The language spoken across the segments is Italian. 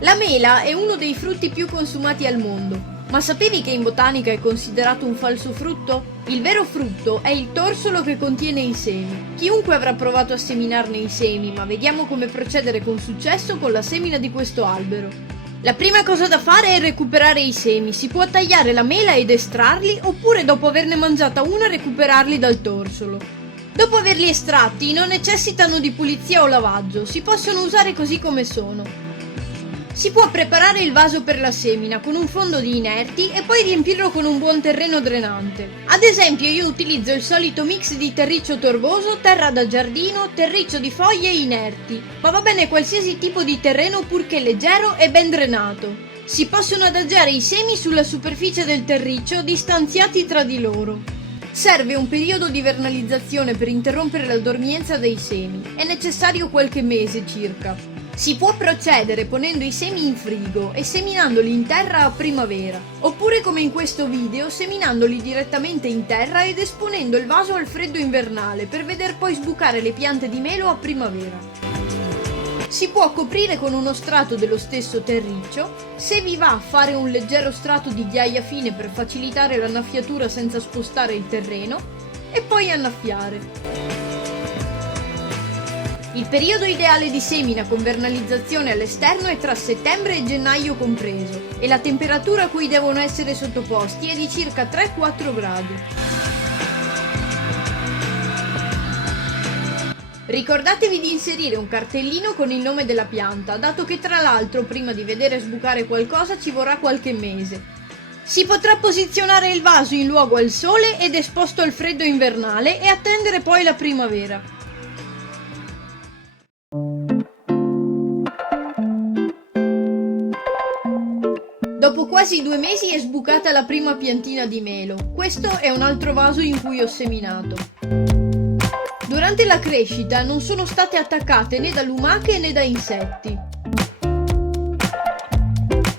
La mela è uno dei frutti più consumati al mondo, ma sapevi che in botanica è considerato un falso frutto? Il vero frutto è il torsolo che contiene i semi. Chiunque avrà provato a seminarne i semi, ma vediamo come procedere con successo con la semina di questo albero. La prima cosa da fare è recuperare i semi. Si può tagliare la mela ed estrarli, oppure dopo averne mangiata una recuperarli dal torsolo. Dopo averli estratti non necessitano di pulizia o lavaggio, si possono usare così come sono. Si può preparare il vaso per la semina con un fondo di inerti e poi riempirlo con un buon terreno drenante. Ad esempio io utilizzo il solito mix di terriccio torvoso, terra da giardino, terriccio di foglie e inerti, ma va bene qualsiasi tipo di terreno purché leggero e ben drenato. Si possono adagiare i semi sulla superficie del terriccio distanziati tra di loro. Serve un periodo di vernalizzazione per interrompere la dormienza dei semi, è necessario qualche mese circa. Si può procedere ponendo i semi in frigo e seminandoli in terra a primavera, oppure come in questo video seminandoli direttamente in terra ed esponendo il vaso al freddo invernale per veder poi sbucare le piante di melo a primavera. Si può coprire con uno strato dello stesso terriccio, se vi va fare un leggero strato di ghiaia fine per facilitare l'annaffiatura senza spostare il terreno, e poi annaffiare. Il periodo ideale di semina con vernalizzazione all'esterno è tra settembre e gennaio compreso, e la temperatura a cui devono essere sottoposti è di circa 3-4 gradi. Ricordatevi di inserire un cartellino con il nome della pianta, dato che tra l'altro prima di vedere sbucare qualcosa ci vorrà qualche mese. Si potrà posizionare il vaso in luogo al sole ed esposto al freddo invernale e attendere poi la primavera. Dopo quasi 2 mesi è sbucata la prima piantina di melo. Questo è un altro vaso in cui ho seminato. Durante la crescita non sono state attaccate né da lumache né da insetti.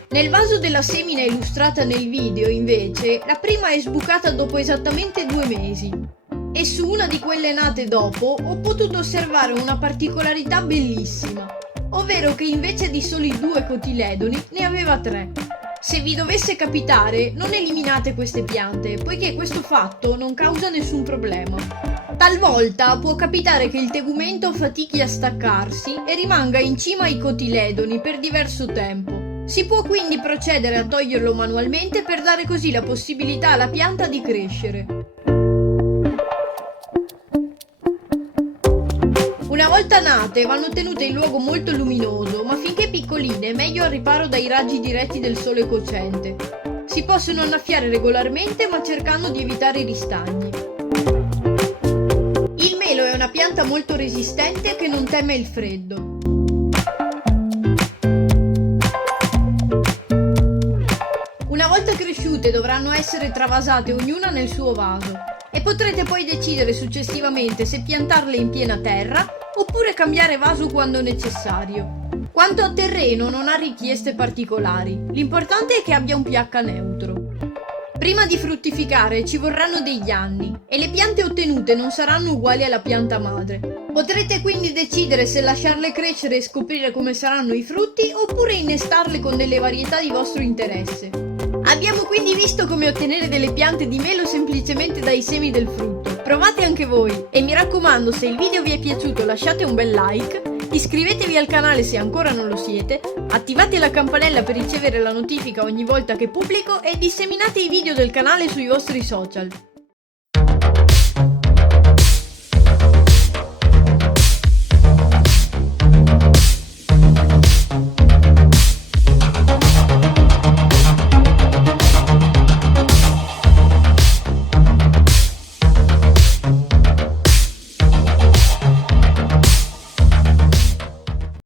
Nel vaso della semina illustrata nel video, invece, la prima è sbucata dopo esattamente 2 mesi. E su una di quelle nate dopo ho potuto osservare una particolarità bellissima, ovvero che invece di soli 2 cotiledoni ne aveva 3. Se vi dovesse capitare, non eliminate queste piante, poiché questo fatto non causa nessun problema. Talvolta può capitare che il tegumento fatichi a staccarsi e rimanga in cima ai cotiledoni per diverso tempo. Si può quindi procedere a toglierlo manualmente per dare così la possibilità alla pianta di crescere. Una volta nate vanno tenute in luogo molto luminoso, ma finché piccoline meglio al riparo dai raggi diretti del sole cocente. Si possono annaffiare regolarmente ma cercando di evitare i ristagni. Il melo è una pianta molto resistente che non teme il freddo. Una volta cresciute dovranno essere travasate ognuna nel suo vaso e potrete poi decidere successivamente se piantarle in piena terra oppure cambiare vaso quando necessario. Quanto a terreno non ha richieste particolari, l'importante è che abbia un pH neutro. Prima di fruttificare ci vorranno degli anni e le piante ottenute non saranno uguali alla pianta madre. Potrete quindi decidere se lasciarle crescere e scoprire come saranno i frutti oppure innestarle con delle varietà di vostro interesse. Abbiamo quindi visto come ottenere delle piante di melo semplicemente dai semi del frutto. Provate anche voi e mi raccomando, se il video vi è piaciuto lasciate un bel like, iscrivetevi al canale se ancora non lo siete, attivate la campanella per ricevere la notifica ogni volta che pubblico e disseminate i video del canale sui vostri social.